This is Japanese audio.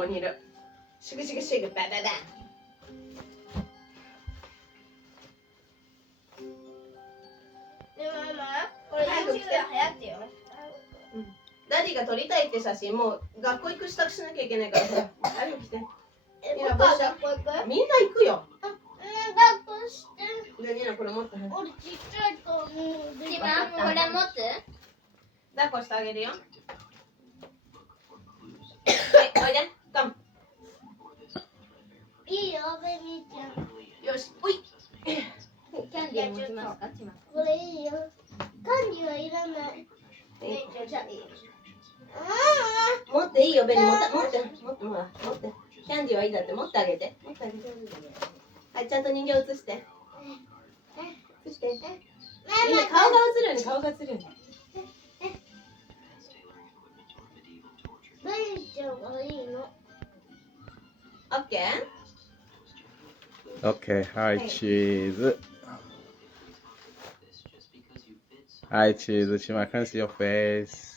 こにいる。シグシグシグバババ。でもママ、これ YouTube で流行ってよ。ダディが撮りたいって写真、もう学校行く支度しなきゃいけないから、ほら、早く来て。パパ学校行く？みんな行くよ。学校して。で、ニーナこれ持って。俺ちっちゃいと思う。一番これ持つ？抱っこしてあげるよ。はい、おいで。カム。いいよ、ベビーちゃん。よし、おい。キャンディーで持ちますかちまこれいいよ。漢字はいらない。じゃあいい。持っていいよ、ベリー。持ってほら、持って。キャンディーはいいだって、持ってあげて。持ってあげて。はい、ちゃんと人形映して。映して。みんな顔が映るように、顔が映るように。ベリーちゃんはいいの。オッケー OK、はい、チーズ。はい、チーズ。Chima, can I see your face?